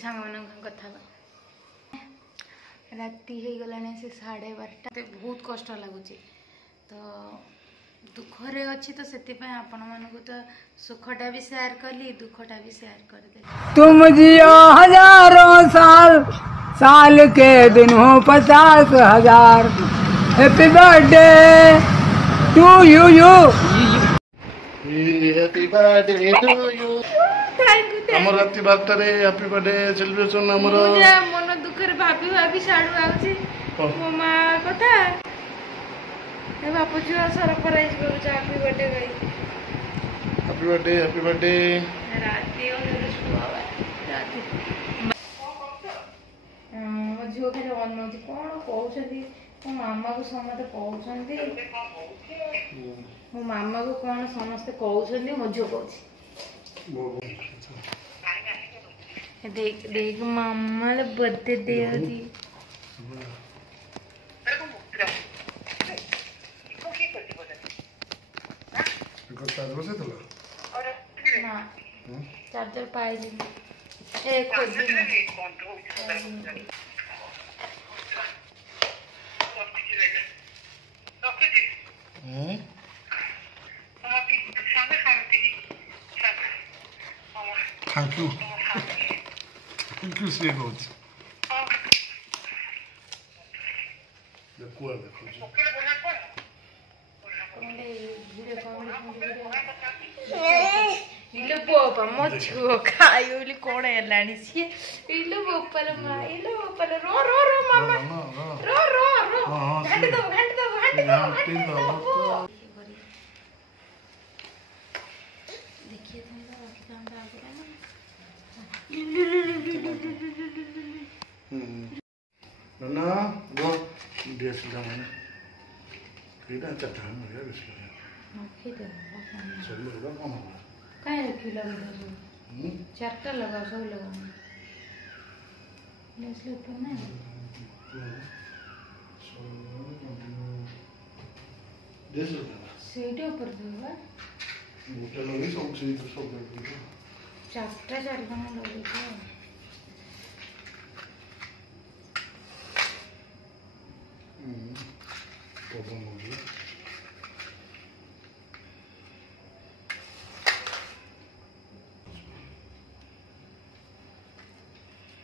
सांग मान कथा राति हो गला से 12:30 बहुत कष्ट लगुच तो दुखरे अच्छी तो से आपण मानक तो सुखटा भी शेयर कली दुखटा भी शेयर कर दे। तुम जियो हजारों साल साल के दिन हो 50,000 happy birthday to you happy birthday to you हमर राति 12 हैप्पी बर्थडे सेलिब्रेशन हमर मन दुखरे भाभी भाभी साडू आउची मो मां कथा ए बापू छुआ सरप्राइज करू हैप्पी बर्थडे गई हैप्पी बर्थडे राति और सुआ राति मो झियो खाली अनौती कोन कहउछथि मो मामा को समस्त कहउछथि मो मामा को कोन समस्त कहउछथि मो झियो कहउछि देख देख मामा ले बर्थडे दे दी चार्जर पाइली एक थैंक यू से बहुत देखो इलो बोपा मछुओ खायोली कोण हेलानी सी इलो बोपल मा इलो बोपल रो रो रो मामा रो रो रो घंट दो देखिए तुम तो काम आ गया ना वो देश जाने केटा चटा में यार इसका ओके दे चल लो काम काय रखी लगा चारटा लगा सब लगा इसलिए ऊपर ना देश सीटे ऊपर देगा मोटा लगे सब चीज सब लगे चारटा चारखाना लगे प्रॉब्लम हो गई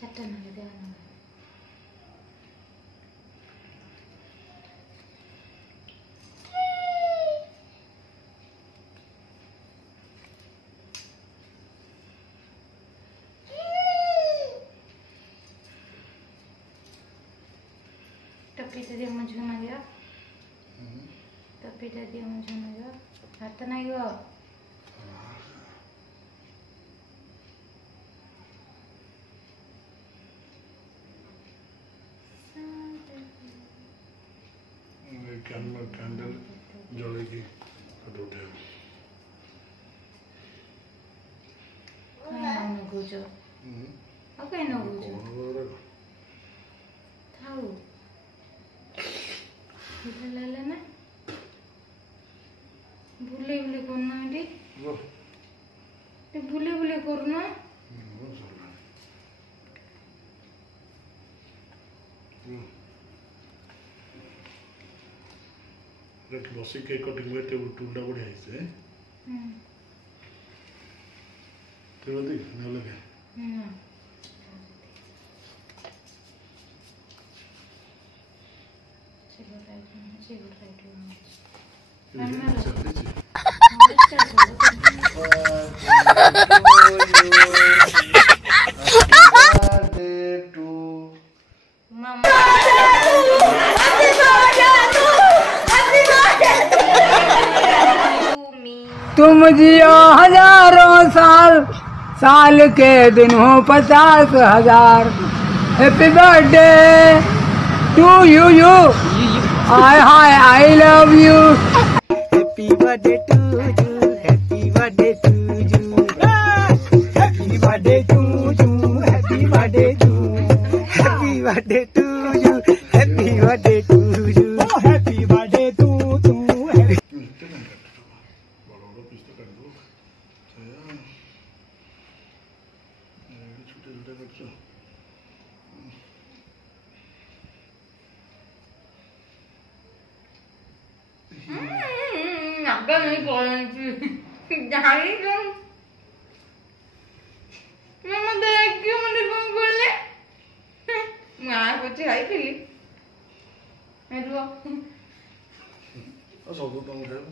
चारटा ना दे देना टपीटा दिया मुझे ना गया टपीटा दिया मुझे ना गया हाथ नहीं गया कैंडल जलेगी फोटो उठे ना गुजो ओके ना गुजो थाऊ ले ना भूले भूले करना है भूले भूले करना लसी केक कटिंग में टेबल टूलटा बढ़िया है तेरा देख ना लगे तुम जियो हजारों साल साल के दिन हो 50,000 happy birthday to you I love you happy birthday to you happy birthday to you happy birthday to you happy birthday to happy birthday to you happy birthday to you happy birthday to ଆଗ ନେଇ ପଳେଇଛି ଜାଣିଛ ମତେ ଦେଖିବ ମତେ କଣ କଲେ ମା ପଛେ ଖାଇଥିଲି ରୁହ ସବୁ ତମ ଖାଇବ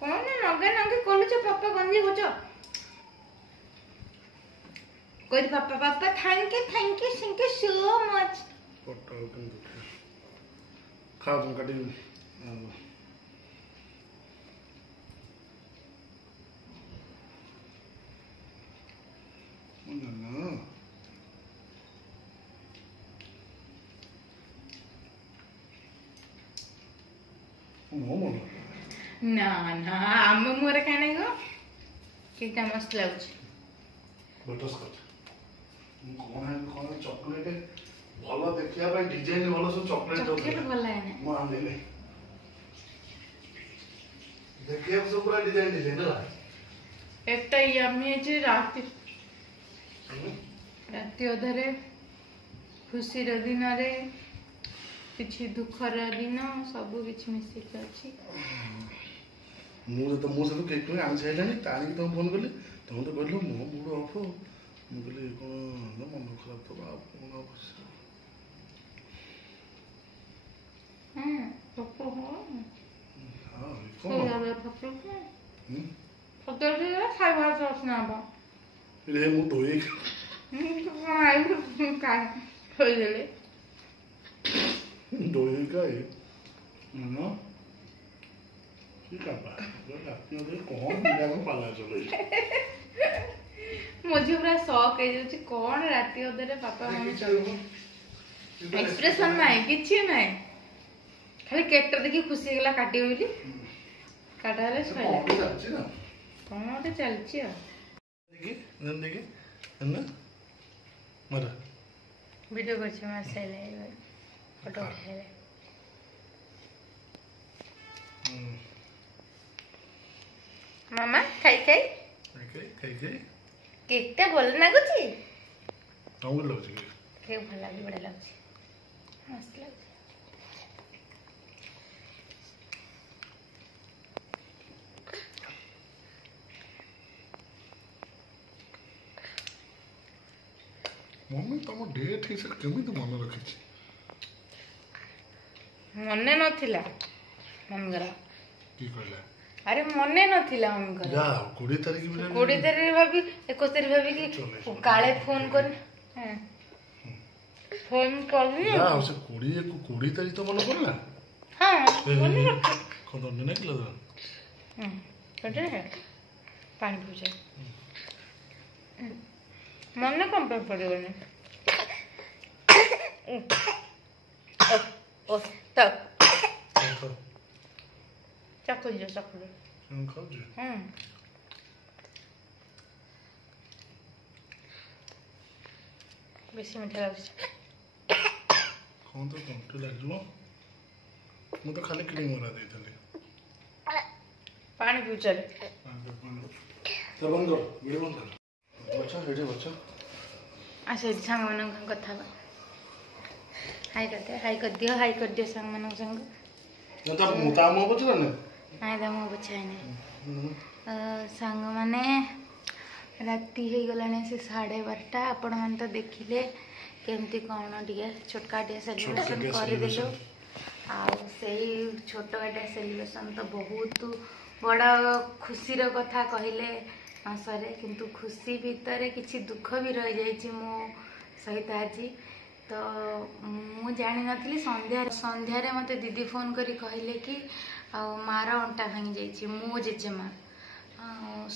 କଣ ନଗା ନଗି କରୁଛ ପାପା ଗଞ୍ଜି କରୁଛ କହିଲି ପାପା ପାପା ଥ୍ୟାଙ୍କ ୟୁ ସୋ ମଚ୍ ପଟା ଖା ମୁଁ କାଟିବି ନା ନା ଆମ ମୁହଁରେ କାହିଁ ନାଇଁ କେଟା ମସ୍ତ ଲାଗୁଛି ବଟରସ୍କଚ୍ କଣ ଚକୋଲେଟ୍ ଭଲ ଦେଖିବା ପାଇଁ ଡିଜାଇନ ଭଲ ସବୁ ଚକୋଲେଟ୍ ଚକୋଲେଟ୍ ଭଲ ଲାଗେ ମୁଁ ଆଣିଲି ଦେଖିବାକୁ ସବୁ ପୁରା ଡିଜାଇନ ହେଲା একটা ইয়ামি আছে ରାତି ଅଧରେ ଖୁସିର ଦିନରେ କିଛି ଦୁଃଖର ଦିନ ସବୁ କିଛି ମିଶିକି ଅଛି ମୁଁ ସେଠୁ କେକ୍ କିଣି ଆଣି ସାରିଲାଣି ଆଣିକି ତମକୁ ଫୋନ୍ କଲି ତମେ ତ କହିଲ ମୋ ମୁଡ଼ ଅଫ୍ ମୁଁ କହିଲି କ'ଣ ମନ ଖରାପ ଥବ ଆଉ କ'ଣ ମୁଁ ଧୋଇ ଥୋଇଦେଲେ ଧୋଇ ଖାଇ ରାତି କ'ଣ ପାଲା ଚଲେଇ ମୋ ଝିଅ ପୁରା ସକ୍ ହେଇଯାଉଛି କ'ଣ ରାତି ଅଧରେ ପାପା ମମି ଏକ୍ସପ୍ରେସନ ନାହିଁ କିଛି ନାହିଁ ଖାଲି କେକ୍ଟା ଦେଖି ଖୁସି ହେଇଗଲା କାଟିବ ବୋଲି କାଟା ହେଲେ କ'ଣ ଗୋଟେ ଚାଲିଛି ଆଉ ଭିଡ଼ିଓ କରିଛି ମାର ସାଇଲେ ଫଟୋ ଉଠାଇଲେ ମାମା ଖାଇ କେକ୍ଟା ଭଲ ଲାଗୁଛି ଭଲ ଲାଗୁଛି କେକ୍ ଭଲ ଲାଗୁଛି ବଢ଼ିଆ ଲାଗୁଛି ମସ୍ତ ଲାଗୁଛି ମମି ତମ ଡେଟ୍ ହିସାବରେ କେମିତି ମନେ ରଖିଛି ମନେ ନଥିଲା ମମିଙ୍କର କି କହିଲା ଆରେ ମନେ ନଥିଲା ମମିଙ୍କର 20 ତାରିଖ 20 ତାରିଖ ଭାବି 21 ତାରିଖ ଭାବିକି କାଳେ ଫୋନ କରି ଫୋନ କରିବି ସେ 20 ତାରିଖ ତ ମନେ ପଡିଲା ହଁ ମନେ ରଖ କ'ଣ ଦଣ୍ଡ ନାଇଁ ପାଣି ପିଉଛେ ମନେ କ'ଣ ପାଇଁ ପଡ଼ିବନି ଚକୁଳି ଚକୁଳି ଖାଉଛୁ ବେଶୀ ମିଠା ଲାଗୁଛି କ'ଣ ତ ତଣ୍ଟି ଲାଗିବ ମୁଁ ତ ଖାଲି କ୍ରିମ୍ ମରା ଦେଇଥିଲି ପାଣି ପିଉଛେ ବନ୍ଦ କର ବନ୍ଦ କର ସେଇଠି ସାଙ୍ଗମାନଙ୍କ କଥା ହେବା ହାଇ କରିଦିଅ ସାଙ୍ଗମାନଙ୍କ ସାଙ୍ଗ ନାଇଁ ତ ମୁଁ ବୁଝାଇନି ସାଙ୍ଗମାନେ ରାତି ହେଇଗଲାଣି ସେ 12:30 ଆପଣମାନେ ତ ଦେଖିଲେ କେମିତି କ'ଣ ଟିକେ ଛୋଟକାଟିଆ ସେଲିବ୍ରେସନ୍ କରିଦେଲୁ ଆଉ ସେଇ ଛୋଟକାଟିଆ ସେଲିବ୍ରେସନ୍ ତ ବହୁତ ବଡ଼ ଖୁସିର କଥା କହିଲେ ସରେ କିନ୍ତୁ ଖୁସି ଭିତରେ କିଛି ଦୁଃଖ ବି ରହିଯାଇଛି ମୋ ସହିତ ଆଜି ତ ମୁଁ ଜାଣିନଥିଲି ସନ୍ଧ୍ୟାରେ ମୋତେ ଦିଦି ଫୋନ୍ କରି କହିଲେ କି ଆଉ ମାର ଅଣ୍ଟା ଭାଙ୍ଗି ଯାଇଛି ମୋ ଜେଜେମା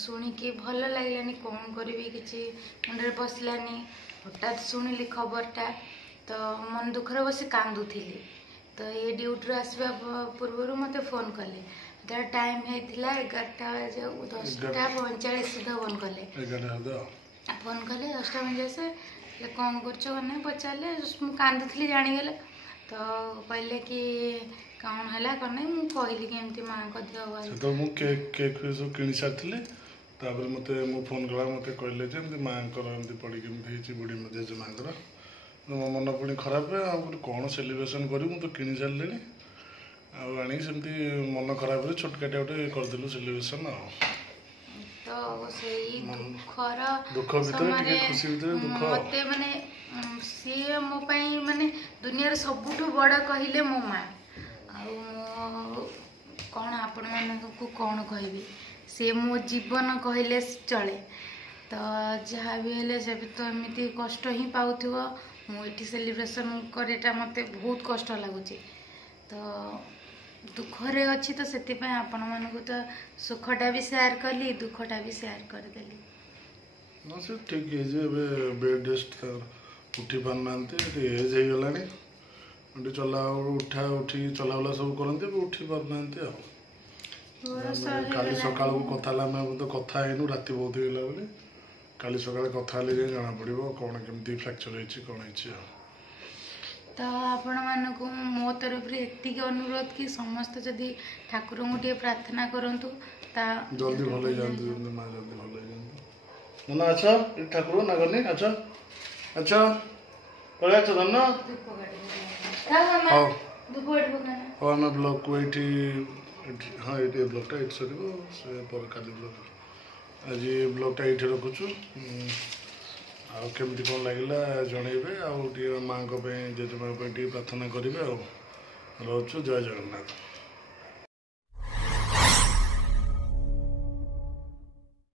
ଶୁଣିକି ଭଲ ଲାଗିଲାନି କ'ଣ କରିବି କିଛି ମୁଣ୍ଡରେ ପଶିଲାନି ହଠାତ୍ ଶୁଣିଲି ଖବରଟା ତ ମନ ଦୁଃଖରେ ବସି କାନ୍ଦୁଥିଲି ତ ଏ ଡ୍ୟୁଟିରୁ ଆସିବା ପୂର୍ବରୁ ମୋତେ ଫୋନ୍ କଲେ ତାର ଟାଇମ୍ ହେଇଥିଲା 10:45 ସୁଦ୍ଧା ଫୋନ୍ କଲେ 10:45 ହେଲେ କ'ଣ କରୁଛ କ'ଣ ନାହିଁ ପଚାରିଲେ ମୁଁ କାନ୍ଦୁଥିଲି ଜାଣିଗଲେ तो कहले कि कौन है कौन नहीं मुझे कहली कि एमती माँ को देह भल तो मुझे केक केक सब किणी सारी तापर मत मो फोन कला मत कहले माँ एमती पड़ी केमती बुढ़ी जेजे माँ मो मन पुणी खराब कौन सेलिब्रेशन करी तो किणी सारे आमती मन खराब छोटकाटे गोटे करदेलु सेलिब्रेशन तो से दुखर दुख भितर खुशी भितर दुख मत माने सी मो माने दुनिया सबुठ बड़ कहले मो माँ कौन आपण मानक कौन कहबी सी मो जीवन कहले चले तो जहाँ भी हेले से भी तो एमती कष्ट ही पाउथिबो मुझे सेलिब्रेशन करेटा मते बहुत कष्ट लगुच तो दुखरे अच्छी तो से आपण मानक तो सुखटा भी शेयर कली दुखटा भी शेयर करदेली ना से ठीक है बेड रेस्ट उठी पार ना एज हो गलानी चला उठा उठी चलाबला सब करते उठी पार ना काली सका कथा तो कथा हेनु राति बहुत होगा बोली काली सका कथा जना पड़ो कौन केमती फ्रैक्चर होती कौन होती तो आपण मानक मो तरफ एति अनुरोध कि समस्त जदि ठाकुर को प्रार्थना करंतु जल्दी भल हो जाती माँ जल्दी भल हो जाती ना अच्छा ठाकुर ना करनी अच्छा अच्छा पड़े अच्छा धन हाँ आम ब्लॉक को ये हाँ ये ब्लॉकटा ये सर काली ब्लॉक आज ब्लॉकटा ये रखुचु आमती कौन लगे जनइबे आउ माँ जेजेमा प्रार्थना करेंगे रोचु जय जगन्नाथ।